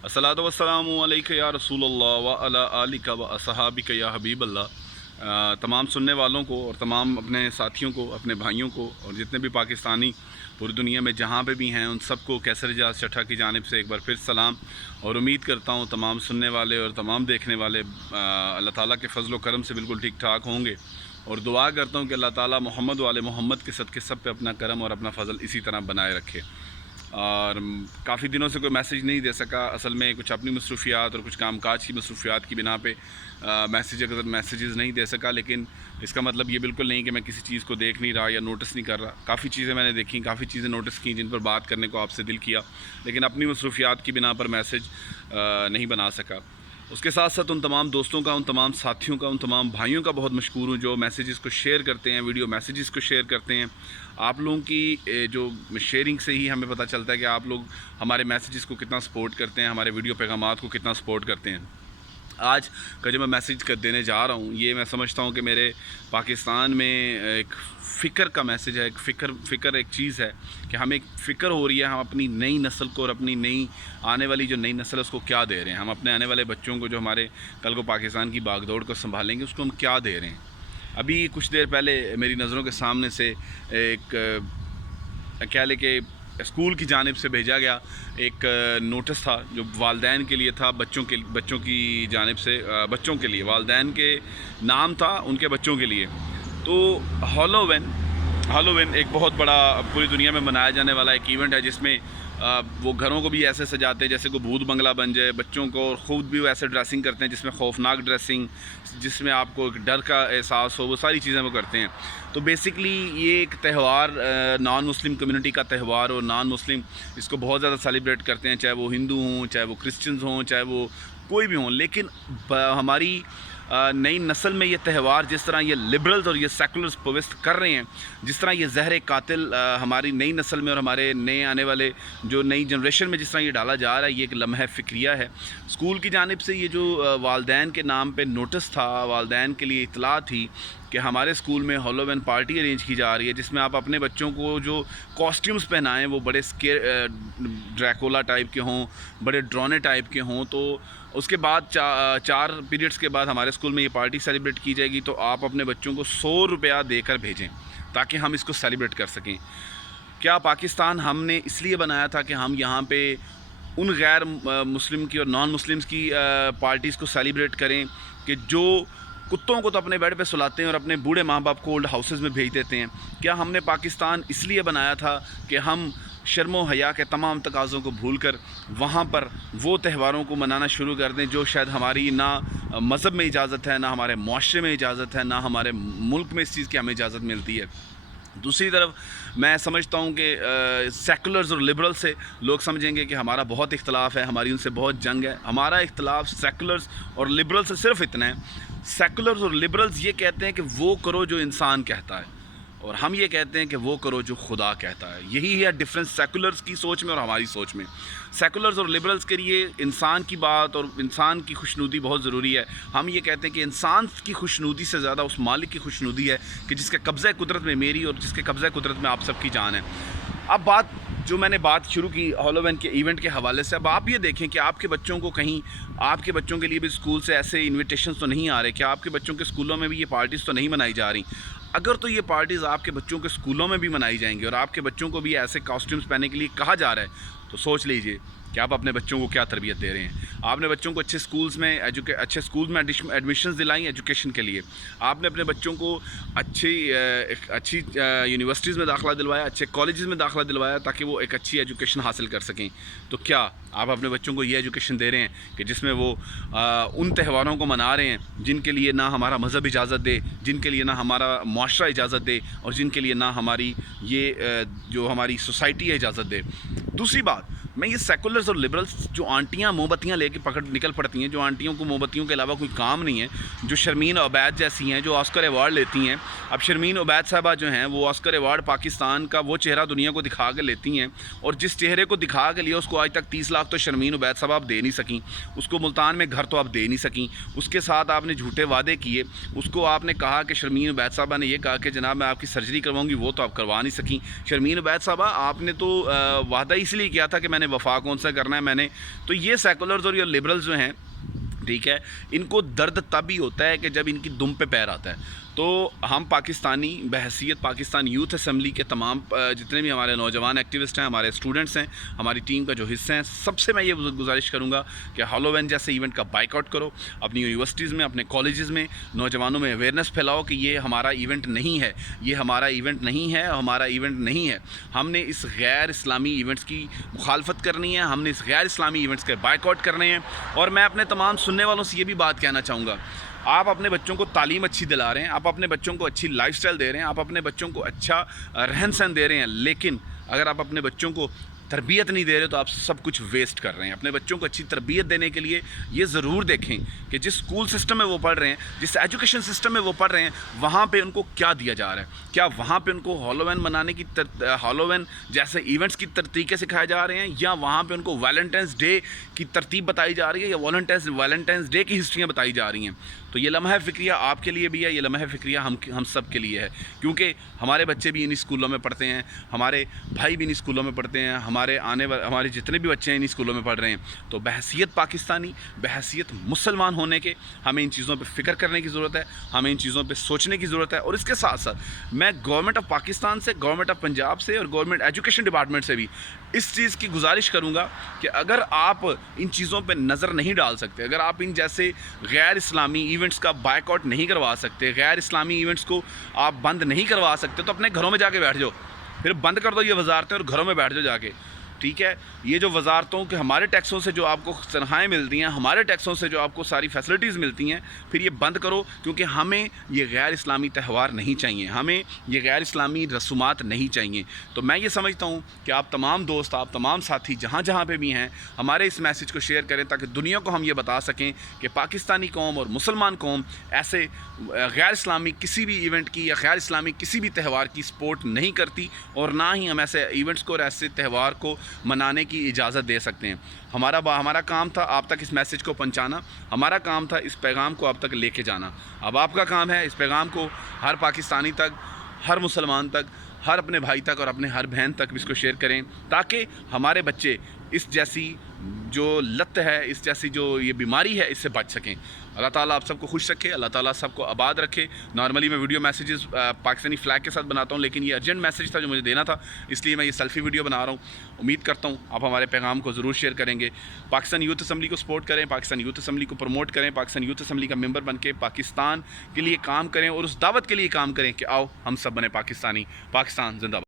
अस्सलातु वस्सलामु अलैका या रसूल अल्लाह व अला आलिका व असहाबिका या हबीब अल्लाह। तमाम सुनने वालों को और तमाम अपने साथियों को, अपने भाइयों को और जितने भी पाकिस्तानी पूरी दुनिया में जहाँ पे भी हैं उन सबको कैसर एजाज चट्ठा की जानिब से एक बार फिर सलाम। और उम्मीद करता हूँ तमाम सुनने वाले और तमाम देखने वाले अल्लाह ताला के फजल व करम से बिल्कुल ठीक ठाक होंगे। और दुआ करता हूँ कि अल्लाह ताला मोहम्मद वाले मोहम्मद के सदक़े सब पे अपना करम और अपना फ़ज़ल इसी तरह बनाए रखे। और काफ़ी दिनों से कोई मैसेज नहीं दे सका, असल में कुछ अपनी मसरूफियात और कुछ कामकाज की मसरूफियात की बिना पे मैसेजेस नहीं दे सका। लेकिन इसका मतलब ये बिल्कुल नहीं कि मैं किसी चीज़ को देख नहीं रहा या नोटिस नहीं कर रहा। काफ़ी चीज़ें मैंने देखी, काफ़ी चीज़ें नोटिस की जिन पर बात करने को आपसे दिल किया, लेकिन अपनी मसरूफियात की बिना पर मैसेज नहीं बना सका। उसके साथ साथ उन तमाम दोस्तों का, उन तमाम साथियों का, उन तमाम भाइयों का बहुत मशकूर हूँ जो मैसेजेस को शेयर करते हैं, वीडियो मैसेजेस को शेयर करते हैं। आप लोगों की जो शेयरिंग से ही हमें पता चलता है कि आप लोग हमारे मैसेजेस को कितना सपोर्ट करते हैं, हमारे वीडियो पैगामात को कितना सपोर्ट करते हैं। आज का जो मैं मैसेज कर देने जा रहा हूँ, ये मैं समझता हूँ कि मेरे पाकिस्तान में एक फ़िक्र का मैसेज है। एक फ़िक्र एक चीज़ है कि हमें एक फ़िक्र हो रही है, हम अपनी नई नस्ल को और अपनी नई आने वाली जो नई नस्ल है उसको क्या दे रहे हैं। हम अपने आने वाले बच्चों को, जो हमारे कल को पाकिस्तान की बागडोर को संभालेंगे, उसको हम क्या दे रहे हैं। अभी कुछ देर पहले मेरी नज़रों के सामने से एक क्या लेके स्कूल की जानिब से भेजा गया एक नोटिस था जो वालदैन के लिए था, बच्चों की जानिब से बच्चों के लिए, वालदैन के नाम था उनके बच्चों के लिए। तो हैलोवीन एक बहुत बड़ा पूरी दुनिया में मनाया जाने वाला एक इवेंट है जिसमें वो घरों को भी ऐसे सजाते हैं जैसे कोई भूत बंगला बन जाए, बच्चों को और ख़ुद भी वो ऐसे ड्रेसिंग करते हैं जिसमें खौफनाक ड्रेसिंग, जिसमें आपको एक डर का एहसास हो, वो सारी चीज़ें वो करते हैं। तो बेसिकली ये एक त्यौहार नॉन मुस्लिम कम्युनिटी का त्यौहार, और नॉन मुस्लिम इसको बहुत ज़्यादा सेलिब्रेट करते हैं, चाहे वो हिंदू हों, चाहे वो क्रिश्चियंस हों, चाहे वो कोई भी हों। लेकिन हमारी नई नस्ल में ये त्यौहार, जिस तरह ये लिबरल्स और ये सेकुलर्स पवित्र कर रहे हैं, जिस तरह ये ज़हर कातिल हमारी नई नस्ल में और हमारे नए आने वाले जो नई जनरेशन में जिस तरह ये डाला जा रहा है, ये एक लम्हा फ़िक्रिया है। स्कूल की जानिब से ये जो वालदैन के नाम पे नोटिस था, वालदैन के लिए इतला थी कि हमारे स्कूल में हैलोवीन पार्टी अरेंज की जा रही है जिसमें आप अपने बच्चों को जो कॉस्ट्यूम्स पहनाएं वो बड़े ड्रैकुला टाइप के हों, बड़े ड्रोने टाइप के हों। तो उसके बाद चार पीरियड्स के बाद हमारे स्कूल में ये पार्टी सेलिब्रेट की जाएगी। तो आप अपने बच्चों को 100 रुपया देकर भेजें ताकि हम इसको सेलिब्रेट कर सकें। क्या पाकिस्तान हमने इसलिए बनाया था कि हम यहाँ पे उन गैर मुस्लिम की और नॉन मुस्लिम्स की पार्टीज़ को सेलिब्रेट करें कि जो कुत्तों को तो अपने बेड पे सुलाते हैं और अपने बूढ़े माँ बाप को ओल्ड हाउसेस में भेज देते हैं? क्या हमने पाकिस्तान इसलिए बनाया था कि हम शर्म हया के तमाम तकाज़ों को भूल कर वहाँ पर वो त्यौहारों को मनाना शुरू कर दें जो शायद हमारी ना मज़हब में इजाज़त है, ना हमारे मुआशरे में इजाज़त है, ना हमारे मुल्क में इस चीज़ की हमें इजाज़त मिलती है? दूसरी तरफ मैं समझता हूँ कि सेकुलर्स और लिबरल से लोग समझेंगे कि हमारा बहुत इख्तलाफ है, हमारी उनसे बहुत जंग है। हमारा इख्तलाफ सेकुलर्स और लिबरल से सिर्फ इतना है, सेकुलर्स और लिबरल्स ये कहते हैं कि वो करो जो इंसान कहता है, और हम ये कहते हैं कि वो करो जो खुदा कहता है। यही है डिफरेंस सेकुलर्स की सोच में और हमारी सोच में। सेकुलर्स और लिबरल्स के लिए इंसान की बात और इंसान की खुशनुदी बहुत ज़रूरी है। हम ये कहते हैं कि इंसान की खुशनुदी से ज़्यादा उस मालिक की खुशनुदी है कि जिसके कब्ज़े कुदरत में मेरी और जिसके कब्ज़े कुदरत में आप सबकी जान है। अब मैंने बात शुरू की हैलोवीन के इवेंट के हवाले से, अब आप ये देखें कि आपके बच्चों को कहीं, आपके बच्चों के लिए भी स्कूल से ऐसे इन्विटेशन तो नहीं आ रहे? क्या आपके बच्चों के स्कूलों में भी ये पार्टीज़ तो नहीं मनाई जा रही? अगर तो ये पार्टीज़ आपके बच्चों के स्कूलों में भी मनाई जाएंगी और आपके बच्चों को भी ऐसे कॉस्ट्यूम्स पहनने के लिए कहा जा रहा है, तो सोच लीजिए कि आप अपने बच्चों को क्या तरबियत दे रहे हैं। आपने बच्चों को अच्छे स्कूल्स में एडमिशन्स दिलाई एजुकेशन के लिए, आपने अपने बच्चों को अच्छी यूनिवर्सिटीज़ में दाखिला दिलवाया, अच्छे कॉलेजेस में दाखिला दिलवाया ताकि वो एक अच्छी एजुकेशन हासिल कर सकें। तो क्या आप अपने बच्चों को ये एजुकेशन दे रहे हैं कि जिसमें वो उन त्यौहारों को मना रहे हैं जिनके लिए ना हमारा मज़हब इजाज़त दे, जिनके लिए ना हमारा मुआशरा इजाज़त दे, और जिनके लिए ना हमारी ये जो हमारी सोसाइटी है इजाज़त दे? दूसरी बात, मैं ये सेकुलर्स और लिबरल्स जो आंटियाँ मोमबत्तियाँ लेके निकल पड़ती हैं, जो आंटियों को मोमबत्तियों के अलावा कोई काम नहीं है, जो शर्मीन उबैद जैसी हैं जो ऑस्कर अवार्ड लेती हैं। अब शर्मीन उबैद साहबा जो हैं वो ऑस्कर अवार्ड पाकिस्तान का वो चेहरा दुनिया को दिखा के लेती हैं, और जिस चेहरे को दिखा के लिया उसको आज तक 30 लाख तो शर्मीन उबैद साहब आप दे नहीं सकें, उसको मुल्तान में घर तो आप दे नहीं सकें, उसके साथ आपने झूठे वादे किए, उसको आपने कहा कि शर्मीन उबैद साहबा ने ये कहा कि जनाब मैं आपकी सर्जरी करवाऊँगी, वो तो आप करवा नहीं सकें। शर्मीन उबैद साहबा आपने तो वादा इसलिए किया था कि मैंने وفا کون سا کرنا ہے میں نے. تو یہ سیکولرز اور یہ لبرلز جو ہیں ٹھیک ہے, ان کو درد تب ہی ہوتا ہے کہ جب ان کی دم پہ پیر آتا ہے. تو ہم پاکستانی بحیثیت پاکستان یوتھ اسمبلی کے تمام جتنے بھی ہمارے نوجوان ایکٹیوسٹ ہیں, ہمارے اسٹوڈنٹس ہیں, ہماری ٹیم کا جو حصہ ہیں, سب سے میں یہ گزارش کروں گا کہ ہالووین جیسے ایونٹ کا بائیک آؤٹ کرو. اپنی یونیورسٹیز میں, اپنے کالجز میں نوجوانوں میں اویئرنیس پھیلاؤ کہ یہ ہمارا ایونٹ نہیں ہے, یہ ہمارا ایونٹ نہیں ہے, ہمارا ایونٹ نہیں ہے. ہم نے اس غیر اسلامی ایونٹس کی مخالفت کرنی ہے, ہم نے اس غیر اسلامی ایونٹس کے بائیک آؤٹ کرنے ہیں. اور میں اپنے تمام سننے والوں سے یہ بھی بات کہنا چاہوں گا, آپ اپنے بچوں کو تعلیم اچھی دلا رہے ہیں, آپ اپنے بچوں کو اچھی لائف سٹائل دے رہے ہیں, آپ اپنے بچوں کو اچھا رہن سہن دے رہے ہیں, لیکن اگر آپ اپنے بچوں کو تربیت نہیں دے رہے تو آپ سب کچھ ویسٹ کر رہے ہیں. اپنے بچوں کو اچھی تربیت دینے کے لیے یہ ضرور دیکھیں کہ جس اسکول سسٹم میں وہ پڑھ رہے ہیں, جس ایجوکیشن سسٹم میں وہ پڑھ رہے ہیں, وہاں پہ ان کو کیا دیا جا رہا ہے. کیا وہاں پہ ان کو ہالووین منانے کی ہالووین جیسے ایونٹس کی طریقے سکھائے جا رہے ہیں, یا وہاں پہ ان کو ویلنٹائنس ڈے کی ترتیب بتائی جا رہی ہے, یا ویلنٹائنس ڈے کی ہسٹریاں بتائی جا رہی ہیں. تو یہ لمحہ فکریہ آپ کے لیے بھی ہے, یہ لمحہ فکریہ ہم سب کے لیے ہے, کیونکہ ہمارے بچے بھی انہی اسکولوں میں پڑھتے ہیں, ہمارے بھائی بھی انہی اسکولوں میں پڑھتے ہیں, ہمارے جتنے بھی بچے ہیں انہی اسکولوں میں پڑھ رہے ہیں. تو بحیثیت پاکستانی, بحیثیت مسلمان ہونے کے ہمیں ان چیزوں پہ فکر کرنے کی ضرورت ہے, ہمیں ان چیزوں پہ سوچنے کی ضرورت ہے. اور اس کے ساتھ ساتھ میں گورنمنٹ آف پاکستان سے, گورنمنٹ آف پنجاب سے اور گورنمنٹ ایجوکیشن ڈپارٹمنٹ سے بھی اس چیز کی گزارش کروں گا کہ اگر آپ ان چیزوں پہ نظر نہیں ڈال سکتے, اگر آپ ان جیسے غیر اسلامی ایونٹس کا بائیک آؤٹ نہیں کروا سکتے, غیر اسلامی ایونٹس کو آپ بند نہیں کروا سکتے, تو اپنے گھروں میں جا کے بیٹھ جاؤ, پھر بند کر دو یہ وزارتیں اور گھروں میں بیٹھ جاؤ جا کے. ٹھیک ہے, یہ جو وزارتوں کے ہمارے ٹیکسوں سے جو آپ کو تنخواہیں ملتی ہیں, ہمارے ٹیکسوں سے جو آپ کو ساری فیسلٹیز ملتی ہیں, پھر یہ بند کرو, کیونکہ ہمیں یہ غیر اسلامی تہوار نہیں چاہیے, ہمیں یہ غیر اسلامی رسومات نہیں چاہیے. تو میں یہ سمجھتا ہوں کہ آپ تمام دوست, آپ تمام ساتھی جہاں جہاں پہ بھی ہیں, ہمارے اس میسیج کو شیئر کریں تاکہ دنیا کو ہم یہ بتا سکیں کہ پاکستانی قوم اور مسلمان قوم ایسے غیر اسلامی کسی بھی ایونٹ کی یا غیر اسلامی کسی بھی تہوار کی سپورٹ نہیں کرتی, اور نہ ہی ہم ایسے ایونٹس کو اور ایسے تہوار کو منانے کی اجازت دے سکتے ہیں. ہمارا کام تھا آپ تک اس میسیج کو پہنچانا, ہمارا کام تھا اس پیغام کو آپ تک لے کے جانا. اب آپ کا کام ہے اس پیغام کو ہر پاکستانی تک, ہر مسلمان تک, ہر اپنے بھائی تک اور اپنے ہر بہن تک اس کو شیئر کریں, تاکہ ہمارے بچے اس جیسی جو لت ہے, اس جیسی جو یہ بیماری ہے, اس سے بچ سکیں. اللہ تعالیٰ آپ سب کو خوش رکھے, اللہ تعالیٰ سب کو آباد رکھے. نارملی میں ویڈیو میسیجز پاکستانی فلیگ کے ساتھ بناتا ہوں, لیکن یہ ارجنٹ میسیج تھا جو مجھے دینا تھا, اس لیے میں یہ سیلفی ویڈیو بنا رہا ہوں. امید کرتا ہوں آپ ہمارے پیغام کو ضرور شیئر کریں گے. پاکستان یوتھ اسمبلی کو سپورٹ کریں, پاکستان یوتھ اسمبلی کو پروموٹ کریں, پاکستان یوتھ اسمبلی کا ممبر بن کے پاکستان کے لیے کام کریں, اور اس دعوت کے لیے کام کریں کہ آؤ ہم سب بنے پاکستانی. پاکستان زندہ باد.